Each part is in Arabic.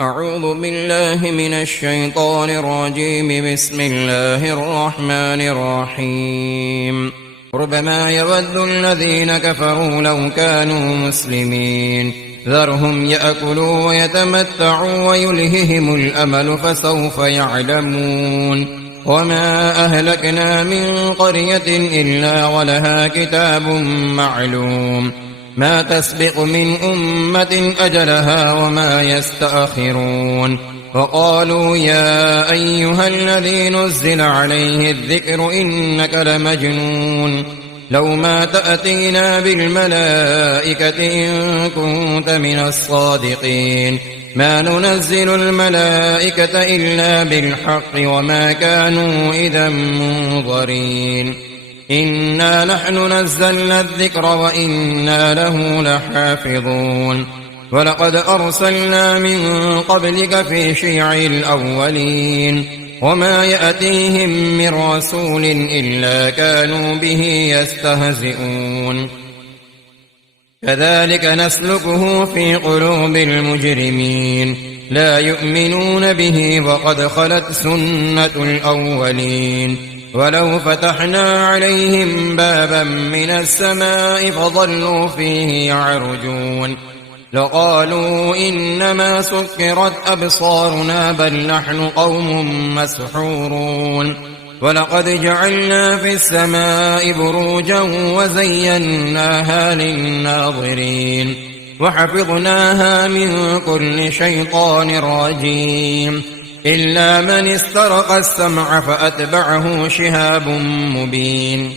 أعوذ بالله من الشيطان الرجيم. بسم الله الرحمن الرحيم. ربما يود الذين كفروا لو كانوا مسلمين ذرهم يأكلوا ويتمتعوا ويلههم الأمل فسوف يعلمون. وما أهلكنا من قرية إلا ولها كتاب معلوم ما تسبق من أمة أجلها وما يستأخرون. وقالوا يا أيها الذي نزل عليه الذكر إنك لمجنون لو ما تأتينا بالملائكة إن كنت من الصادقين ما ننزل الملائكة إلا بالحق وما كانوا إذا منظرين. إنا نحن نزلنا الذكر وإنا له لحافظون. ولقد أرسلنا من قبلك في شيع الأولين وما يأتيهم من رسول إلا كانوا به يستهزئون. كذلك نسلكه في قلوب المجرمين لا يؤمنون به وقد خلت سنة الأولين. ولو فتحنا عليهم بابا من السماء فظلوا فيه يعرجون لقالوا إنما سكرت أبصارنا بل نحن قوم مسحورون. ولقد جعلنا في السماء بروجا وزيناها للناظرين وحفظناها من كل شيطان رجيم إلا من استرق السمع فأتبعه شهاب مبين.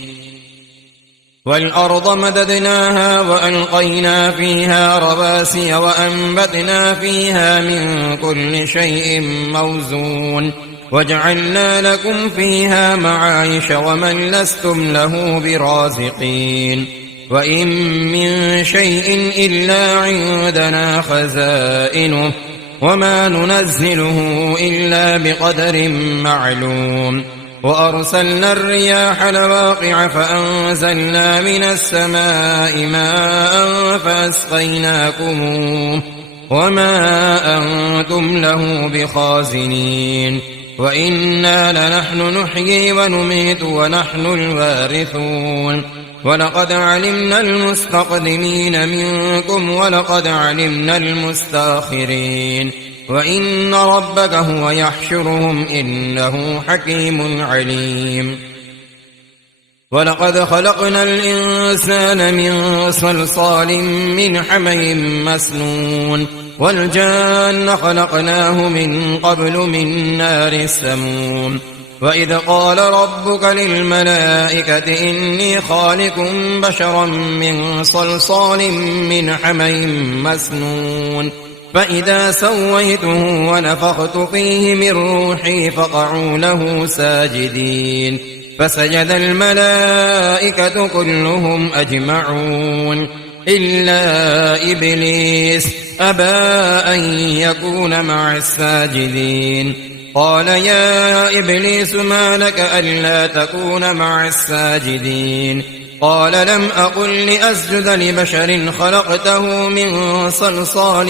والأرض مددناها وألقينا فيها رواسي وأنبتنا فيها من كل شيء موزون وجعلنا لكم فيها معايش ومن لستم له برازقين. وإن من شيء إلا عندنا خزائنه وما ننزله إلا بقدر معلوم. وأرسلنا الرياح لواقع فأنزلنا من السماء ماء فأسقيناكموه وما أنتم له بخازنين. وإنا لنحن نحيي ونميت ونحن الوارثون. ولقد علمنا المستقدمين منكم ولقد علمنا المستأخرين وإن ربك هو يحشرهم إنه حكيم عليم. ولقد خلقنا الإنسان من صلصال من حمإ مسنون والجان خلقناه من قبل من نار السموم. وإذ قال ربك للملائكة إني خالق بشرا من صلصال من حمإ مسنون فإذا سويته ونفخت فيه من روحي فقعوا له ساجدين فسجد الملائكة كلهم أجمعون إلا إبليس أبى أن يكون مع الساجدين. قال يا إبليس ما لك ألا تكون مع الساجدين؟ قال لم أقل لأسجد لبشر خلقته من صلصال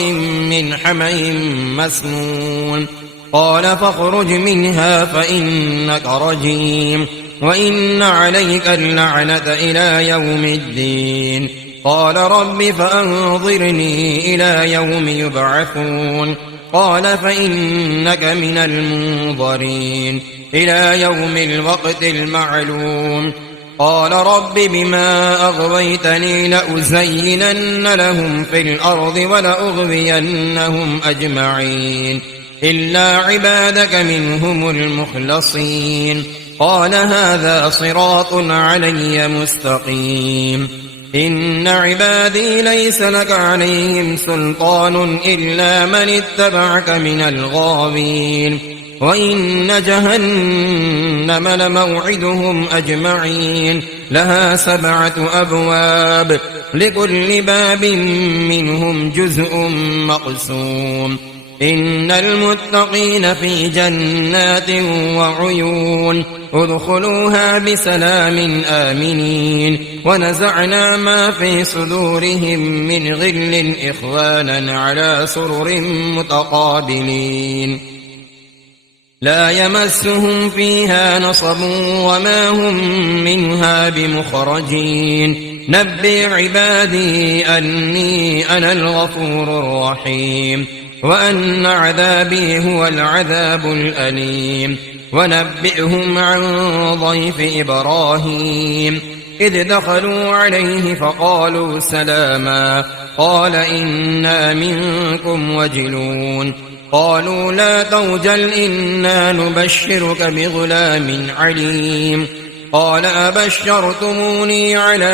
من حمإ مسنون. قال فاخرج منها فإنك رجيم وإن عليك اللعنة إلى يوم الدين. قال رب فأنظرني إلى يوم يبعثون. قال فإنك من المنظرين إلى يوم الوقت المعلوم. قال رب بما أغويتني لأزينن لهم في الأرض ولأغوينهم أجمعين إلا عبادك منهم المخلصين. قال هذا صراط علي مستقيم. إن عبادي ليس لك عليهم سلطان إلا من اتبعك من الغاوين. وإن جهنم لموعدهم أجمعين لها 7 أبواب لكل باب منهم جزء مقسوم. إن المتقين في جنات وعيون ادخلوها بسلام آمنين ونزعنا ما في صدورهم من غل إخوانا على سرر متقابلين لا يمسهم فيها نصب وما هم منها بمخرجين نبئ عبادي أني أنا الغفور الرحيم وأن عذابي هو العذاب الأليم ونبئهم عن ضيف إبراهيم إذ دخلوا عليه فقالوا سلاما قال إنا منكم وجلون قالوا لا توجل إنا نبشرك بغلام عليم قال أبشرتموني على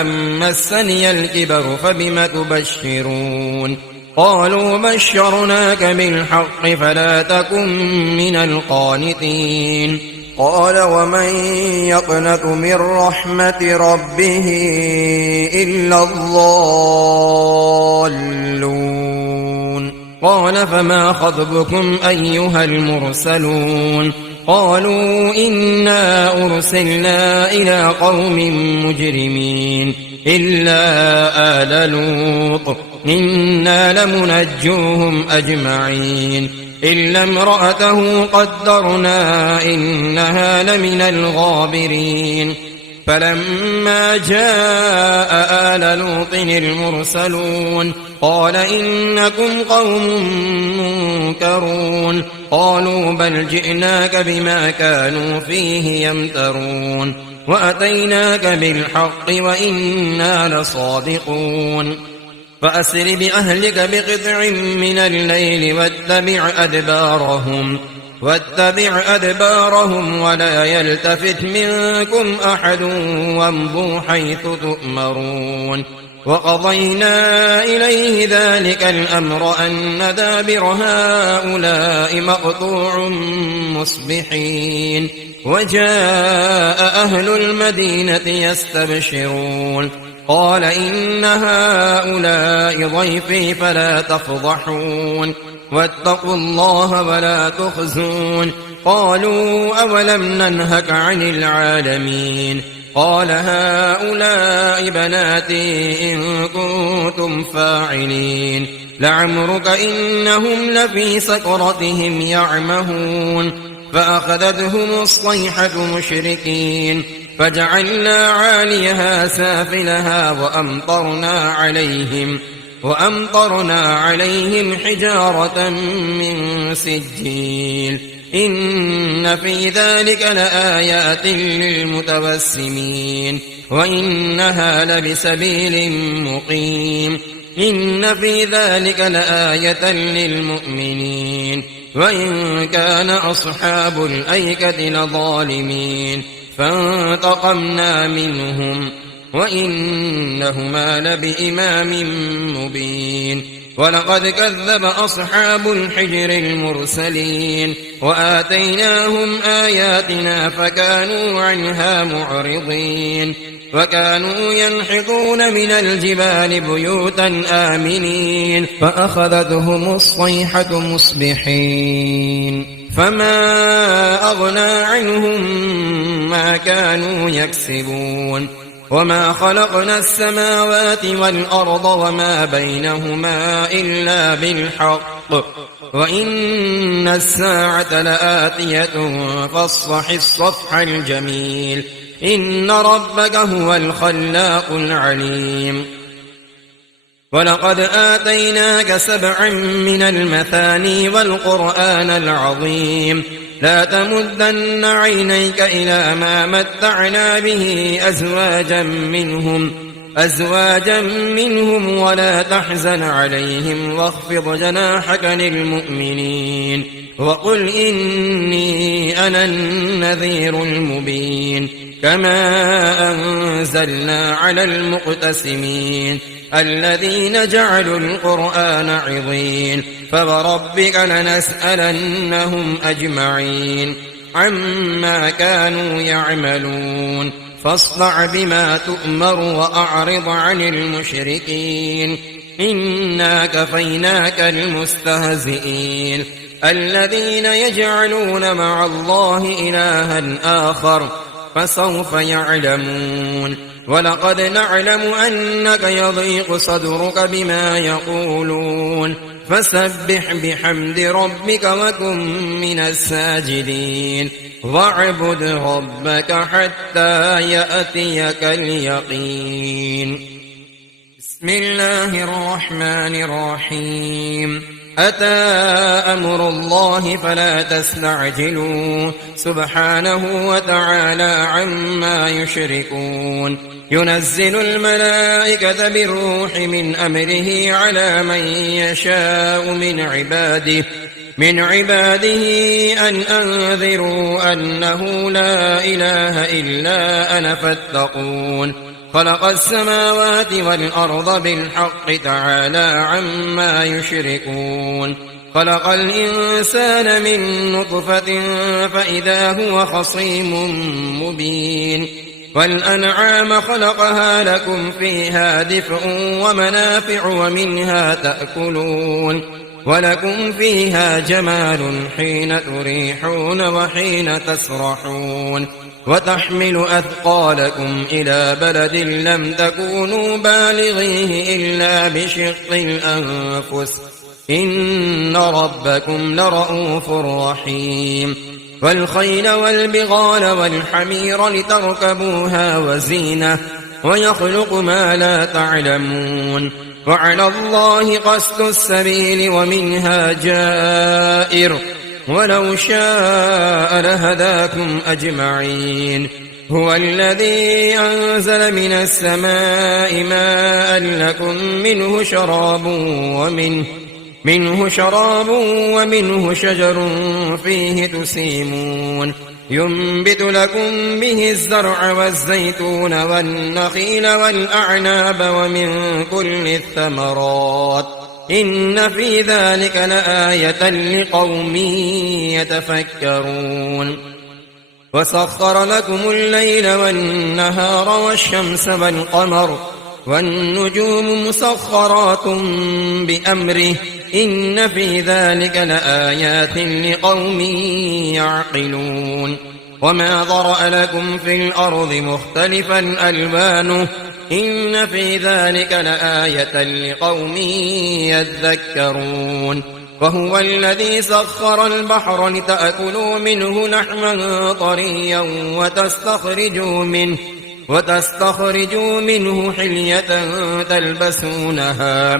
أن مسني الكبر فبم تبشرون قالوا بشرناك بالحق فلا تكن من القانطين قال ومن يقنط من رحمة ربه إلا الضالون قال فما خطبكم أيها المرسلون قالوا إنا أرسلنا إلى قوم مجرمين إلا آل لوط إنا لمنجوهم أجمعين إلا امرأته قدرنا إنها لمن الغابرين فلما جاء آل لوط المرسلون قال إنكم قوم منكرون قالوا بل جئناك بما كانوا فيه يمترون وأتيناك بالحق وإنا لصادقون فأسر بأهلك بقطع من الليل واتبع أدبارهم ولا يلتفت منكم أحد وامضوا حيث تؤمرون وقضينا إليه ذلك الأمر أن دابر هؤلاء مقطوع مصبحين وجاء أهل المدينة يستبشرون قال إن هؤلاء ضيفي فلا تفضحون واتقوا الله ولا تخزون قالوا أولم ننهك عن العالمين قال هؤلاء بناتي إن كنتم فاعلين لعمرك إنهم لفي سكرتهم يعمهون فأخذتهم الصيحة مشركين فجعلنا عاليها سافلها وأمطرنا عليهم حجارة من سجيل إن في ذلك لآيات للمتوسمين وإنها لبسبيل مقيم إن في ذلك لآية للمؤمنين وإن كان أصحاب الأيكة لظالمين فانتقمنا منهم وإنهما لبإمام مبين ولقد كذب أصحاب الحجر المرسلين وآتيناهم آياتنا فكانوا عنها معرضين وكانوا ينحتون من الجبال بيوتا آمنين فأخذتهم الصيحة مصبحين فما أغنى عنهم ما كانوا يكسبون وما خلقنا السماوات والأرض وما بينهما إلا بالحق وإن الساعة لآتية فاصفح الصفح الجميل إن ربك هو الخلاق العليم ولقد آتيناك 7 من المثاني والقرآن العظيم لا تمدن عينيك إلى ما متعنا به أزواجا منهم ولا تحزن عليهم واخفض جناحك للمؤمنين وقل إني أنا النذير المبين كما أنزلنا على المقتسمين الذين جعلوا القرآن عضين فوربك لنسألنهم أجمعين عما كانوا يعملون فاصدع بما تؤمر وأعرض عن المشركين إنا كفيناك المستهزئين الذين يجعلون مع الله إلها آخر فسوف يعلمون ولقد نعلم أنك يضيق صدرك بما يقولون فسبح بحمد ربك وكن من الساجدين واعبد ربك حتى يأتيك اليقين. بسم الله الرحمن الرحيم. أتى أمر الله فلا تستعجلوه سبحانه وتعالى عما يشركون ينزل الملائكة بالروح من أمره على من يشاء من عباده أن أنذروا أنه لا إله إلا أنا فاتقون خلق السماوات والأرض بالحق تعالى عما يشركون خلق الإنسان من نطفة فإذا هو خصيم مبين والأنعام خلقها لكم فيها دفء ومنافع ومنها تأكلون ولكم فيها جمال حين تريحون وحين تسرحون وتحمل أثقالكم إلى بلد لم تكونوا بالغيه إلا بشق الأنفس إن ربكم لرؤوف رحيم والخيل والبغال والحمير لتركبوها وزينة ويخلق ما لا تعلمون وعلى الله قصد السبيل ومنها جائر ولو شاء لهداكم أجمعين هو الذي أنزل من السماء ماء لكم منه شراب ومنه شجر فيه تسيمون ينبت لكم به الزرع والزيتون والنخيل والأعناب ومن كل الثمرات إن في ذلك لآية لقوم يتفكرون وسخر لكم الليل والنهار والشمس والقمر والنجوم مسخرات بأمره إن في ذلك لآيات لقوم يعقلون وما ذرأ لكم في الأرض مختلفا ألوانه إن في ذلك لآية لقوم يذكرون وهو الذي سخر البحر لتأكلوا منه لحما طريا وتستخرجوا منه حلية تلبسونها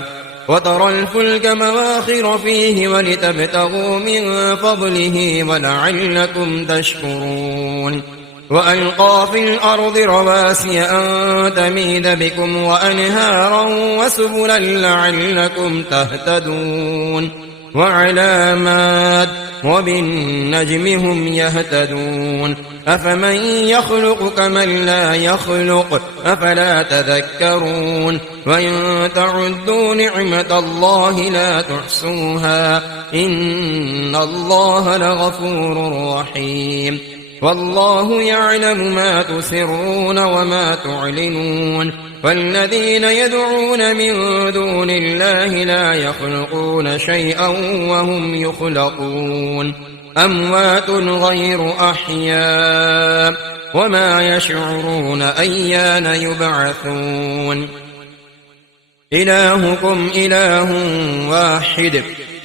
وترى الفلك مواخر فيه ولتبتغوا من فضله ولعلكم تشكرون وألقى في الأرض رواسي أن تميد بكم وأنهارا وسبلا لعلكم تهتدون وعلامات وبالنجم هم يهتدون أفمن يخلق كمن لا يخلق أفلا تذكرون وإن تعدوا نعمة الله لا تحصوها إن الله لغفور رحيم والله يعلم ما تسرون وما تعلنون والذين يدعون من دون الله لا يخلقون شيئا وهم يخلقون أموات غير أحياء وما يشعرون أيان يبعثون إلهكم إله واحد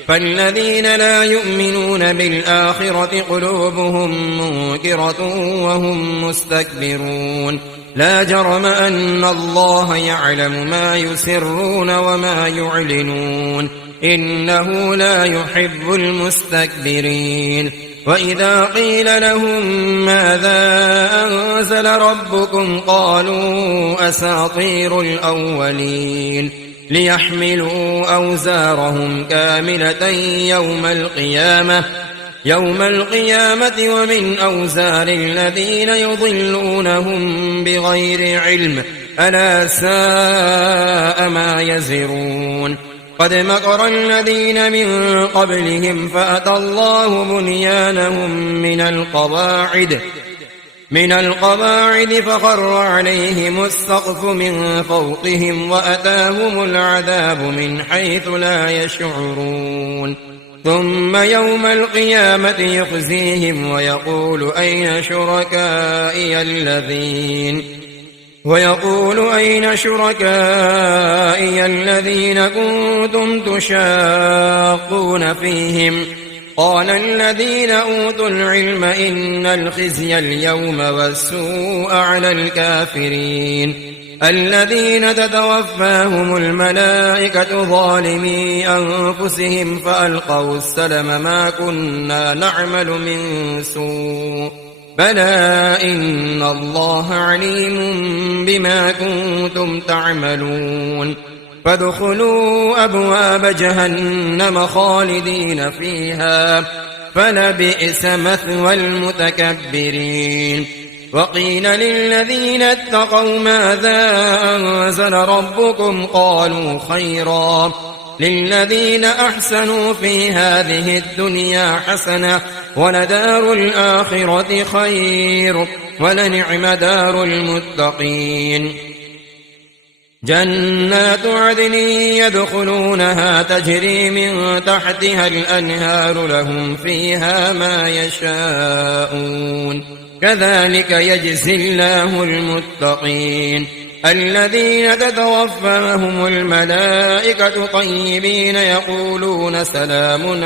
فالذين لا يؤمنون بالآخرة قلوبهم منكرة وهم مستكبرون لا جرم أن الله يعلم ما يسرون وما يعلنون إنه لا يحب المستكبرين وإذا قيل لهم ماذا أنزل ربكم قالوا أساطير الأولين ليحملوا أوزارهم كاملة يوم القيامة ومن أوزار الذين يضلونهم بغير علم ألا ساء ما يزرون قد مكر الذين من قبلهم فأتى الله بنيانهم من القواعد فخر عليهم السقف من فوقهم وأتاهم العذاب من حيث لا يشعرون ثم يوم القيامة يخزيهم ويقول أين شركائي الذين كنتم تشاقون فيهم قال الذين أوتوا العلم إن الخزي اليوم والسوء على الكافرين الذين تتوفاهم الملائكة ظالمي أنفسهم فألقوا السلم ما كنا نعمل من سوء بلى إن الله عليم بما كنتم تعملون فادخلوا أبواب جهنم خالدين فيها فلبئس مثوى المتكبرين وقيل للذين اتقوا ماذا أنزل ربكم قالوا خيرا للذين أحسنوا في هذه الدنيا حسنة ولدار الآخرة خير ولنعم دار المتقين جنات عدن يدخلونها تجري من تحتها الأنهار لهم فيها ما يشاءون كذلك يجزي الله المتقين الذين تتوفاهم الملائكة طيبين يقولون سلام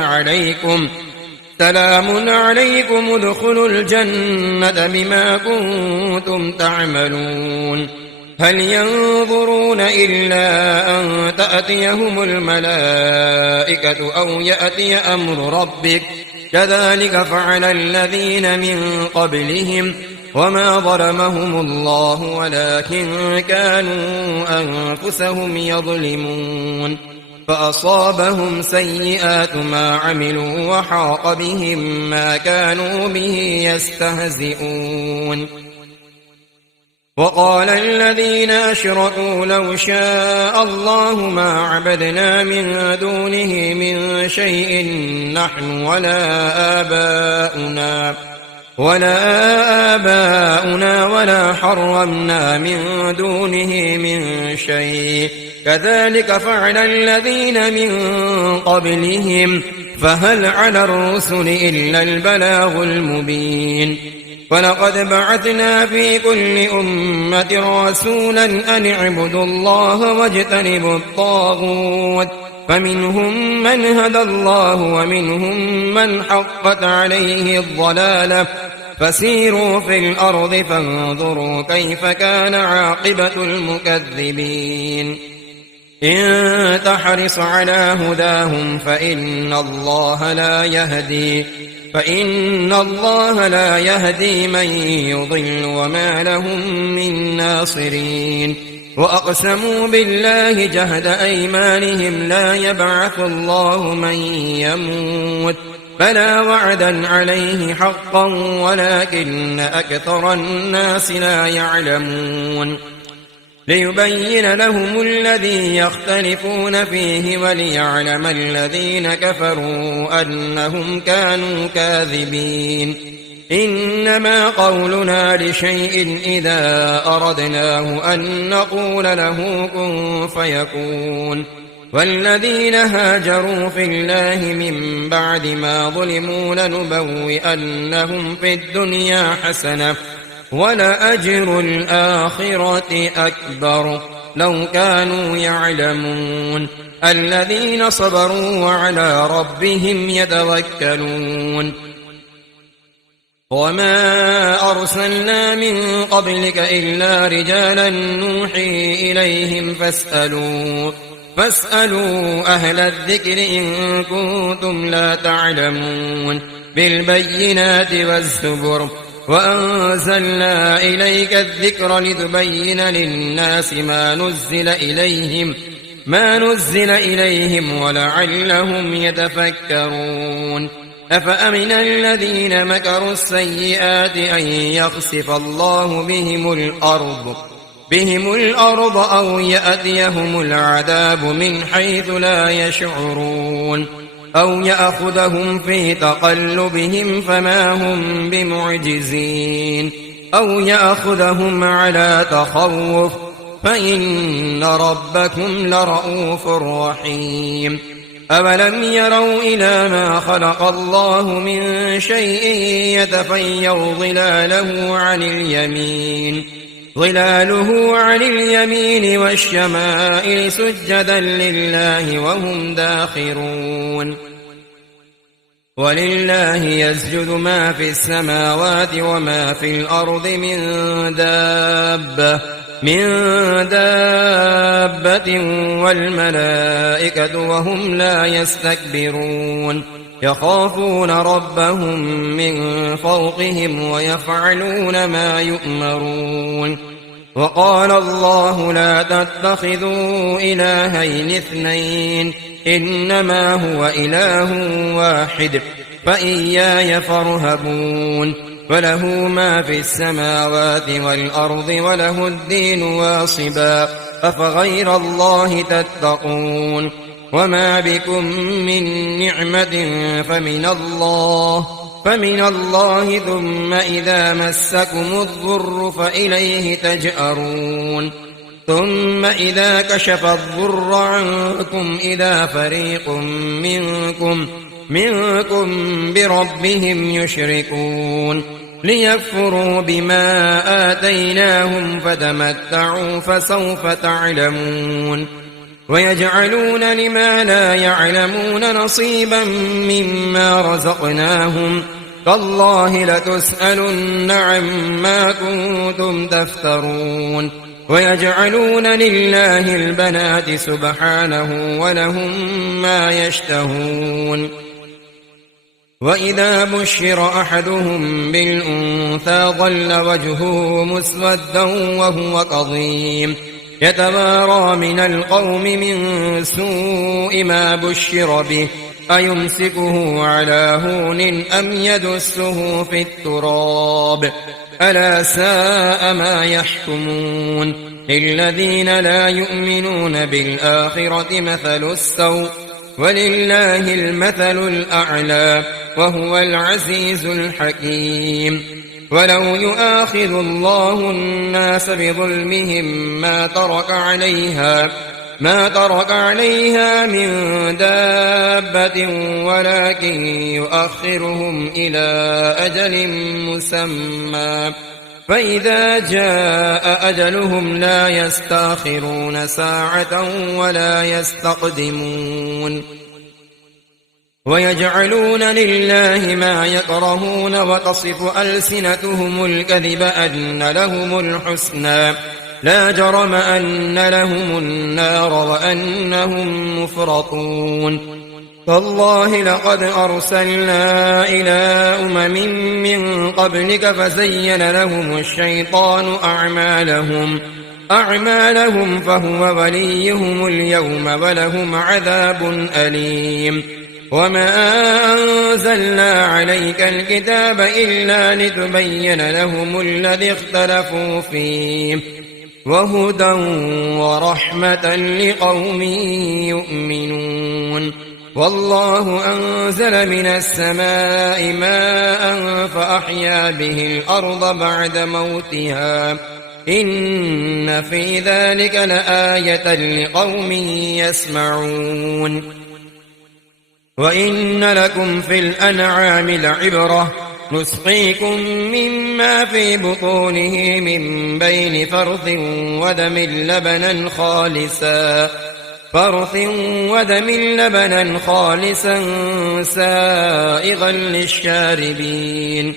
عليكم ادخلوا الجنة بما كنتم تعملون هل ينظرون إلا أن تأتيهم الملائكة أو يأتي أمر ربك كذلك فعل الذين من قبلهم وما ظلمهم الله ولكن كانوا أنفسهم يظلمون فأصابهم سيئات ما عملوا وحاق بهم ما كانوا به يستهزئون وقال الذين أشركوا لو شاء الله ما عبدنا من دونه من شيء نحن ولا آباؤنا ولا حرمنا من دونه من شيء كذلك فعل الذين من قبلهم فهل على الرسل إلا البلاغ المبين ولقد بعثنا في كل أمة رسولا أن اعبدوا الله واجتنبوا الطاغوت فمنهم من هدى الله ومنهم من حقت عليه الضلالة فسيروا في الأرض فانظروا كيف كان عاقبة المكذبين إن تحرص على هداهم فإن الله لا يهدي من يضل وما لهم من ناصرين وأقسموا بالله جهد أيمانهم لا يبعث الله من يموت بلى وعدا عليه حقا ولكن أكثر الناس لا يعلمون ليبين لهم الذي يختلفون فيه وليعلم الذين كفروا أنهم كانوا كاذبين إنما قولنا لشيء إذا أردناه أن نقول له كن فيكون والذين هاجروا في الله من بعد ما ظلموا لنبوئنهم في الدنيا حسنة ولأجر الآخرة أكبر لو كانوا يعلمون الذين صبروا وعلى ربهم يتوكلون وما أرسلنا من قبلك إلا رجالا نوحي إليهم فاسألوا أهل الذكر إن كنتم لا تعلمون بالبينات والزبر وأنزلنا إليك الذكر لتبين للناس ما نزل إليهم ولعلهم يتفكرون أفأمن الذين مكروا السيئات أن يخسف الله بهم الأرض أو يأتيهم العذاب من حيث لا يشعرون أو يأخذهم في تقلبهم فما هم بمعجزين أو يأخذهم على تخوف فإن ربكم لرءوف رحيم أولم يروا إلى ما خلق الله من شيء يتفيأ ظلاله عن اليمين والشمائل سجدا لله وهم داخرون ولله يسجد ما في السماوات وما في الأرض من دابة والملائكة وهم لا يستكبرون يخافون ربهم من فوقهم ويفعلون ما يؤمرون وقال الله لا تتخذوا إلهين اثنين إنما هو إله واحد فإياي فارهبون وله ما في السماوات والأرض وله الدين واصبا أفغير الله تتقون وما بكم من نعمة فمن الله ثم إذا مسكم الضر فإليه تجأرون ثم إذا كشف الضر عنكم إذا فريق منكم بربهم يشركون ليكفروا بما آتيناهم فتمتعوا فسوف تعلمون ويجعلون لما لا يعلمون نصيبا مما رزقناهم تالله لتسألن عما كنتم تفترون ويجعلون لله البنات سبحانه ولهم ما يشتهون وإذا بشر أحدهم بالأنثى ظل وجهه مسودا وهو كظيم يتوارى من القوم من سوء ما بشر به أيمسكه على هون أم يدسه في التراب ألا ساء ما يحكمون للذين لا يؤمنون بالآخرة مثل السوء ولله المثل الأعلى وهو العزيز الحكيم ولو يؤاخذ الله الناس بظلمهم ما ترك عليها من دابة ولكن يؤخرهم إلى أجل مسمى فإذا جاء أجلهم لا يستأخرون ساعة ولا يستقدمون ويجعلون لله ما يكرهون وتصف ألسنتهم الكذب أن لهم الحسنى لا جرم أن لهم النار وأنهم مفرطون تالله لقد أرسلنا إلى من قبلك فزين لهم الشيطان أعمالهم فهو وليهم اليوم ولهم عذاب أليم وما أنزلنا عليك الكتاب إلا لتبين لهم الذي اختلفوا فيه وهدى ورحمة لقوم يؤمنون والله أنزل من السماء ماء فأحيا به الأرض بعد موتها إن في ذلك لآية لقوم يسمعون وإن لكم في الأنعام لعبرة نسقيكم مما في بطونه من بين فرث ودم لبنا خالصا سائغا للشاربين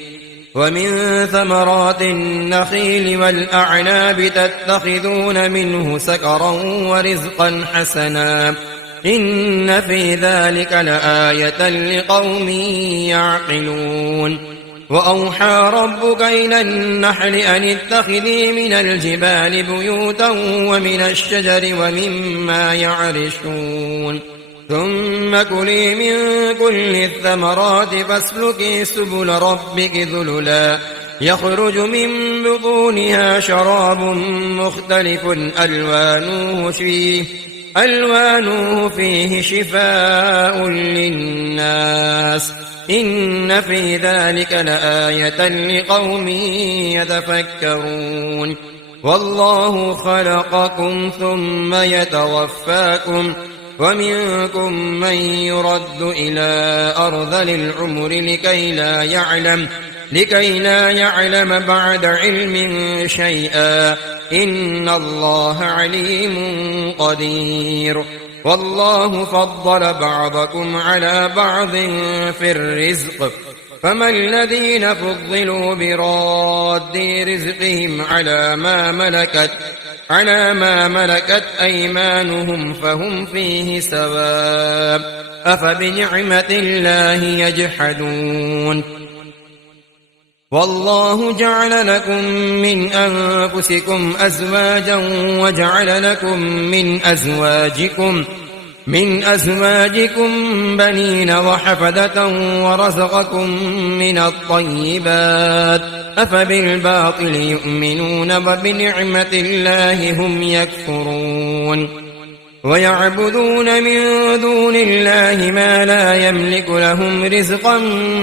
ومن ثمرات النخيل والأعناب تتخذون منه سكرا ورزقا حسنا إن في ذلك لآية لقوم يعقلون وأوحى ربك إلى النحل أن اتخذي من الجبال بيوتا ومن الشجر ومما يعرشون ثم كلي من كل الثمرات فاسلكي سبل ربك ذللا يخرج من بطونها شراب مختلف ألوانه فيه شفاء للناس إن في ذلك لآية لقوم يتفكرون والله خلقكم ثم يتوفاكم ومنكم من يرد إلى أرذل العمر لكي لا يعلم بعد علم شيئا إن الله عليم قدير والله فضل بعضكم على بعض في الرزق فما الذين فضلوا براد رزقهم على ما ملكت أيمانهم فهم فيه سواء أفبنعمة الله يجحدون والله جعل لكم من أنفسكم أزواجا وجعل لكم من أزواجكم بنين وحفدة ورزقكم من الطيبات أفبالباطل يؤمنون وبنعمة الله هم يكفرون ويعبدون من دون الله ما لا يملك لهم رزقا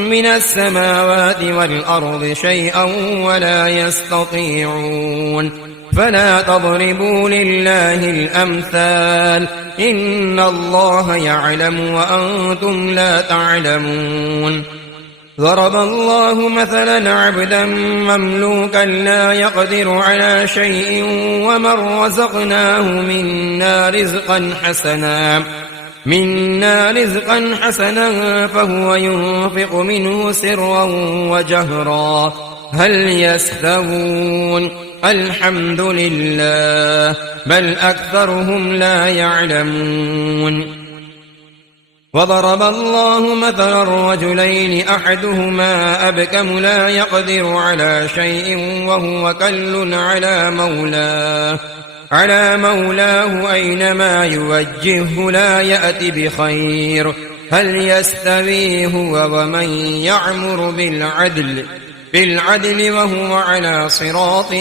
من السماوات والأرض شيئا ولا يستطيعون فلا تضربوا لله الأمثال إن الله يعلم وأنتم لا تعلمون ضرب الله مثلا عبدا مملوكا لا يقدر على شيء ومن رزقناه منا رزقا حسنا فهو ينفق منه سرا وجهرا هل يستوون الحمد لله بل أكثرهم لا يعلمون وضرب الله مثلا الرجلين أحدهما أبكم لا يقدر على شيء وهو كل على مولاه أينما يوجهه لا يأتي بخير هل يستوي هو ومن يعمر بالعدل وهو على صراط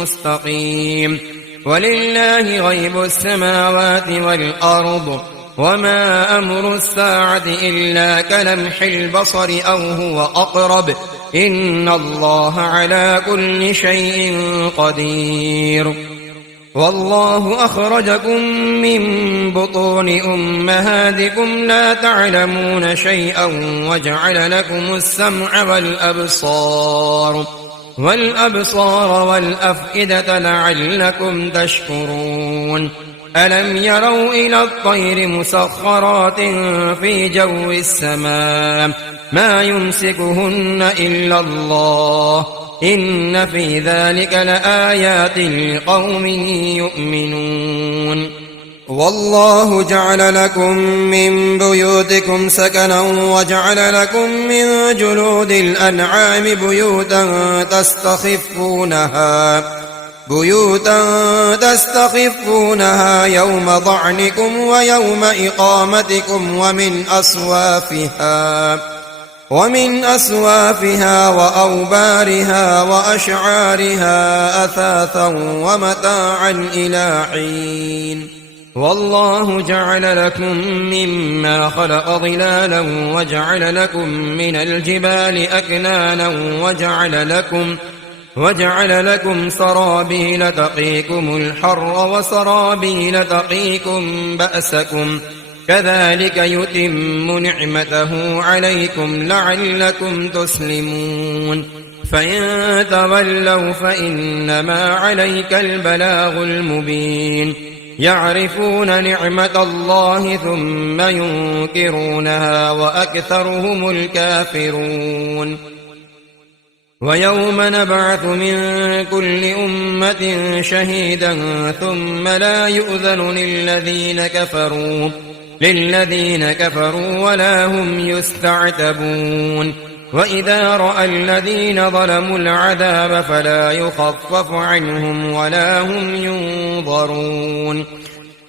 مستقيم ولله غيب السماوات والأرض وما أمر الساعة إلا كلمح البصر أو هو أقرب إن الله على كل شيء قدير والله أخرجكم من بطون أمهاتكم لا تعلمون شيئا وجعل لكم السمع والأبصار والأفئدة لعلكم تشكرون ألم يروا إلى الطير مسخرات في جو السماء ما يمسكهن إلا الله إن في ذلك لآيات لقوم يؤمنون والله جعل لكم من بيوتكم سكنا وجعل لكم من جلود الأنعام بيوتا تستخفونها يوم ضعنكم ويوم إقامتكم ومن أصوافها وأوبارها وأشعارها أثاثا ومتاعا إلى حين والله جعل لكم مما خلق ظلالا وجعل لكم من الجبال أكنانا وجعل لكم سرابيل تقيكم الحر وسرابيل تقيكم بأسكم كذلك يتم نعمته عليكم لعلكم تسلمون فإن تولوا فإنما عليك البلاغ المبين يعرفون نعمة الله ثم ينكرونها وأكثرهم الكافرون ويوم نبعث من كل أمة شهيدا ثم لا يؤذن للذين كفروا ولا هم يستعتبون وإذا رأى الذين ظلموا العذاب فلا يخفف عنهم ولا هم ينظرون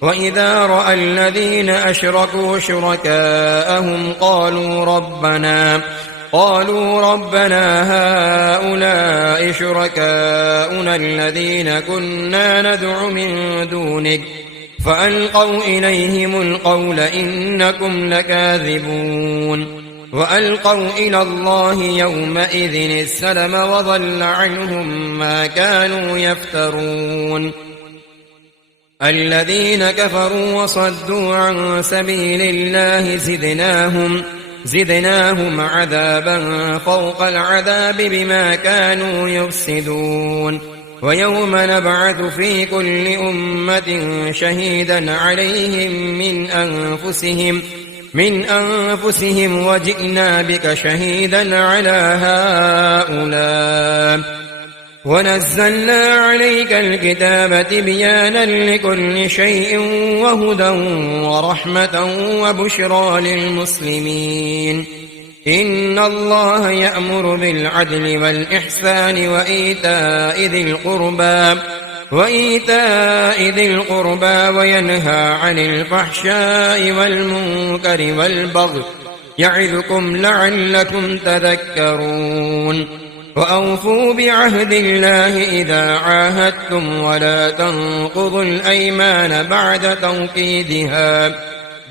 وإذا رأى الذين أشركوا شركاءهم قالوا ربنا هؤلاء شركاؤنا الذين كنا ندعو من دونك فألقوا إليهم القول إنكم لكاذبون وألقوا إلى الله يومئذ السلم وضل عنهم ما كانوا يفترون الذين كفروا وصدوا عن سبيل الله زدناهم عذابا فوق العذاب بما كانوا يفسدون ويوم نبعث في كل أمة شهيدا عليهم من أنفسهم وجئنا بك شهيدا على هؤلاء ونزلنا عليك الكتاب تبيانا لكل شيء وهدى ورحمة وبشرى للمسلمين إن الله يأمر بالعدل والإحسان وإيتاء ذي القربى وينهى عن الفحشاء والمنكر والبغي يعظكم لعلكم تذكرون وأوفوا بعهد الله إذا عاهدتم ولا تنقضوا الأيمان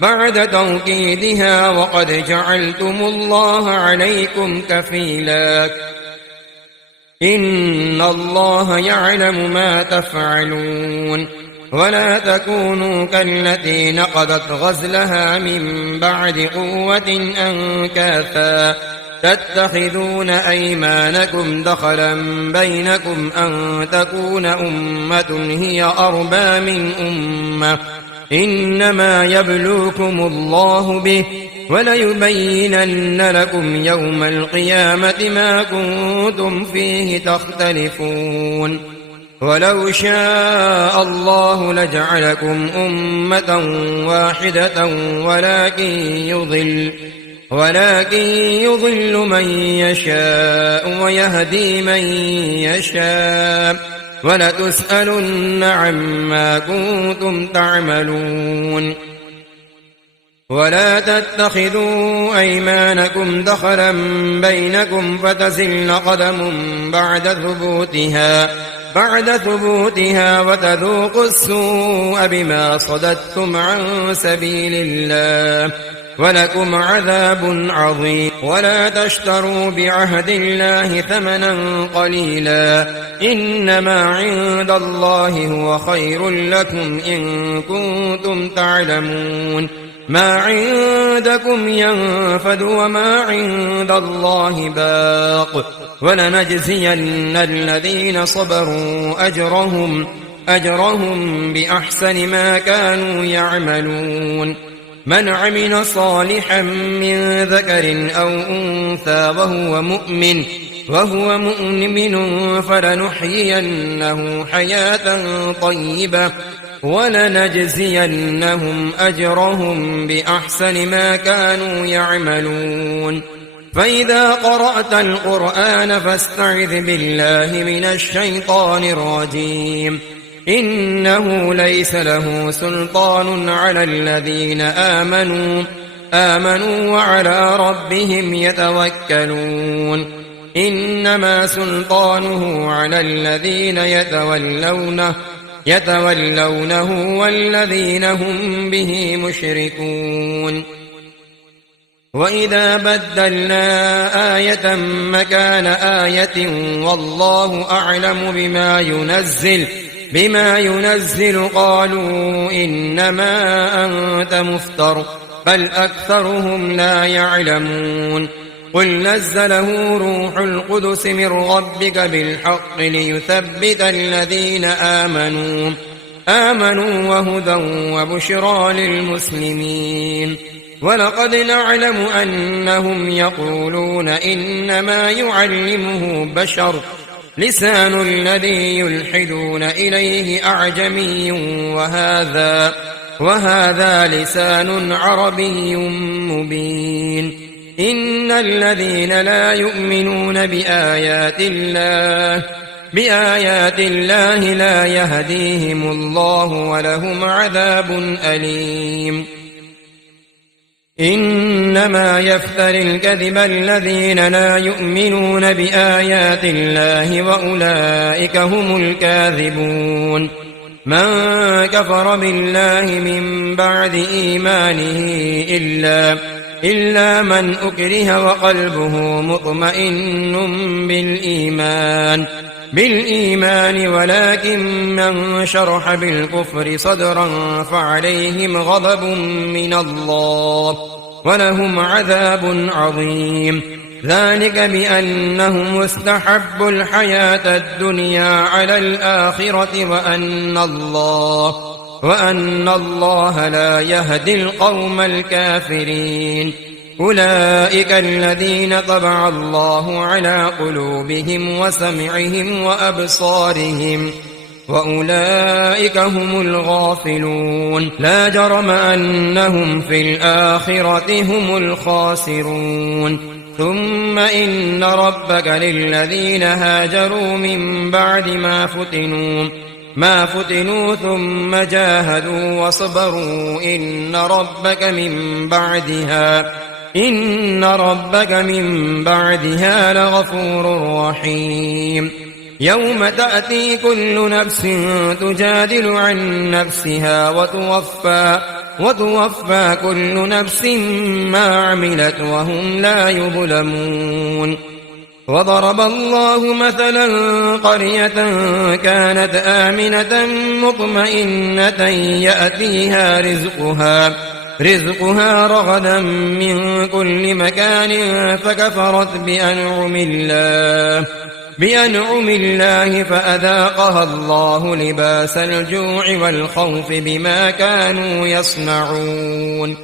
بعد توكيدها وقد جعلتم الله عليكم كفيلا إن الله يعلم ما تفعلون ولا تكونوا كالتي نقضت غزلها من بعد قوة أنكاثا تتخذون أيمانكم دخلا بينكم أن تكون أمة هي أربى من أمة إنما يبلوكم الله به وليبينن لكم يوم القيامة ما كنتم فيه تختلفون ولو شاء الله لجعلكم أمة واحدة ولكن يضل من يشاء ويهدي من يشاء ولتسألن عما كنتم تعملون ولا تتخذوا أيمانكم دخلا بينكم فتزل قدم بعد ثبوتها وتذوقوا السوء بما صددتم عن سبيل الله ولكم عذاب عظيم ولا تشتروا بعهد الله ثمنا قليلا إنما عند الله هو خير لكم إن كنتم تعلمون ما عندكم ينفد وما عند الله باق ولنجزين الذين صبروا أجرهم بأحسن ما كانوا يعملون من عمل صالحا من ذكر أو أنثى وهو مؤمن فلنحيينه حياة طيبة ولنجزينهم أجرهم بأحسن ما كانوا يعملون فإذا قرأت القرآن فاستعذ بالله من الشيطان الرجيم إنه ليس له سلطان على الذين آمنوا وعلى ربهم يتوكلون إنما سلطانه على الذين يتولونه والذين هم به مشركون وإذا بدلنا آية مكان آية والله أعلم بما ينزل قالوا إنما أنت مفتر بل أكثرهم لا يعلمون قل نزله روح القدس من ربك بالحق ليثبت الذين آمنوا وهدى وبشرى للمسلمين ولقد نعلم أنهم يقولون إنما يعلمه بشر لسان الذي يلحدون إليه أعجمي وهذا لسان عربي مبين إن الذين لا يؤمنون بآيات الله لا يهديهم الله ولهم عذاب أليم إنما يفتر الكذب الذين لا يؤمنون بآيات الله وأولئك هم الكاذبون من كفر بالله من بعد إيمانه إلا من أكره وقلبه مطمئن بالإيمان ولكن من شرح بالكفر صدرا فعليهم غضب من الله ولهم عذاب عظيم. ذلك بأنهم استحبوا الحياة الدنيا على الآخرة وأن الله لا يهدي القوم الكافرين. أولئك الذين طبع الله على قلوبهم وسمعهم وأبصارهم وأولئك هم الغافلون. لا جرم أنهم في الآخرة هم الخاسرون. ثم إن ربك للذين هاجروا من بعد ما فتنوا ثم جاهدوا وصبروا إن ربك من بعدها لغفور رحيم. يوم تأتي كل نفس تجادل عن نفسها وتوفى كل نفس ما عملت وهم لا يظلمون. وضرب الله مثلا قرية كانت آمنة مطمئنة يأتيها رزقها رغدا من كل مكان فكفرت بأنعم الله فأذاقها الله لباس الجوع والخوف بما كانوا يصنعون.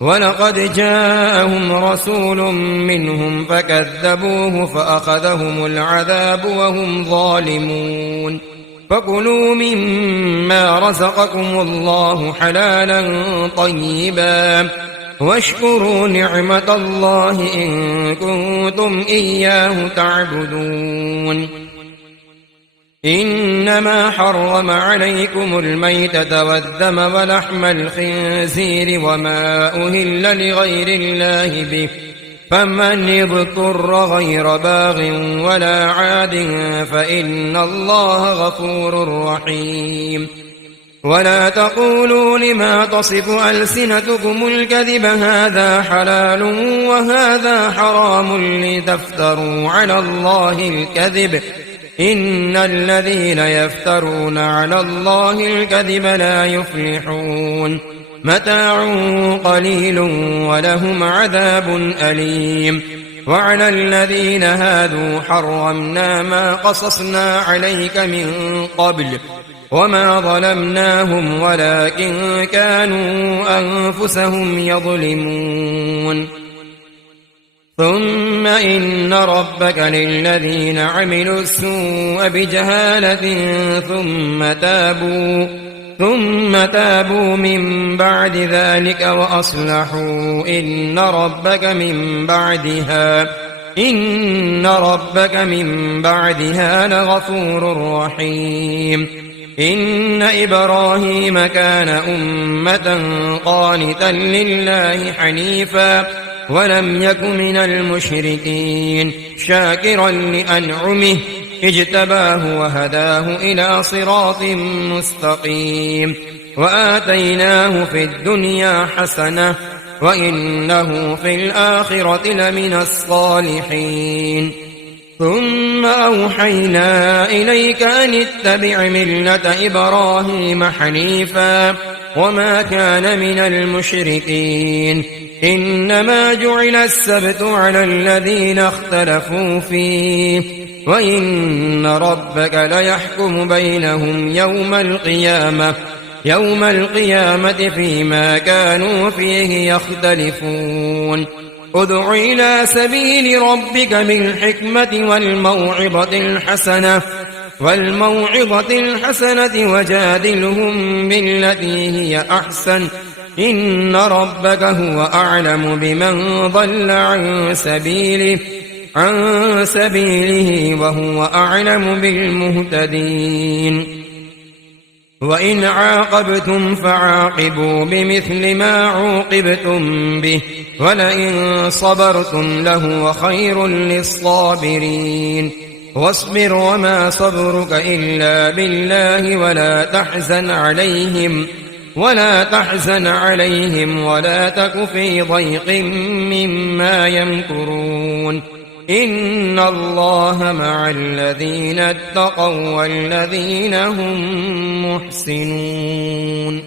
ولقد جاءهم رسول منهم فكذبوه فأخذهم العذاب وهم ظالمون. فكلوا مما رزقكم الله حلالا طيبا واشكروا نعمة الله إن كنتم إياه تعبدون. إنما حرم عليكم الميتة والدم ولحم الخنزير وما أهل لغير الله به فمن اضطر غير باغ ولا عاد فإن الله غفور رحيم. ولا تقولوا لما تصف ألسنتكم الكذب هذا حلال وهذا حرام لتفتروا على الله الكذب إن الذين يفترون على الله الكذب لا يفلحون. متاع قليل ولهم عذاب أليم. وعلى الذين هادوا حرمنا ما قصصنا عليك من قبل وما ظلمناهم ولكن كانوا أنفسهم يظلمون. ثم إن ربك للذين عملوا السوء بجهالة ثم تابوا من بعد ذلك وأصلحوا إن ربك من بعدها لغفور رحيم. إن إبراهيم كان أمة قانتا لله حنيفا ولم يك من المشركين شاكرا لأنعمه اجتباه وهداه إلى صراط مستقيم. وآتيناه في الدنيا حسنة وإنه في الآخرة لمن الصالحين. ثم أوحينا إليك أن اتبع ملة إبراهيم حنيفا وما كان من المشركين. إنما جعل السبت على الذين اختلفوا فيه وإن ربك ليحكم بينهم يوم القيامة فيما كانوا فيه يختلفون. ادع إلى سبيل ربك بالحكمة والموعظة الحسنة وجادلهم بالتي هي أحسن إن ربك هو أعلم بمن ضل عن سبيله وهو أعلم بالمهتدين. وإن عاقبتم فعاقبوا بمثل ما عوقبتم به ولئن صبرتم لهو خير للصابرين. واصبر وما صبرك إلا بالله ولا تحزن عليهم ولا تك في ضيق مما يمكرون إن الله مع الذين اتقوا والذين هم محسنون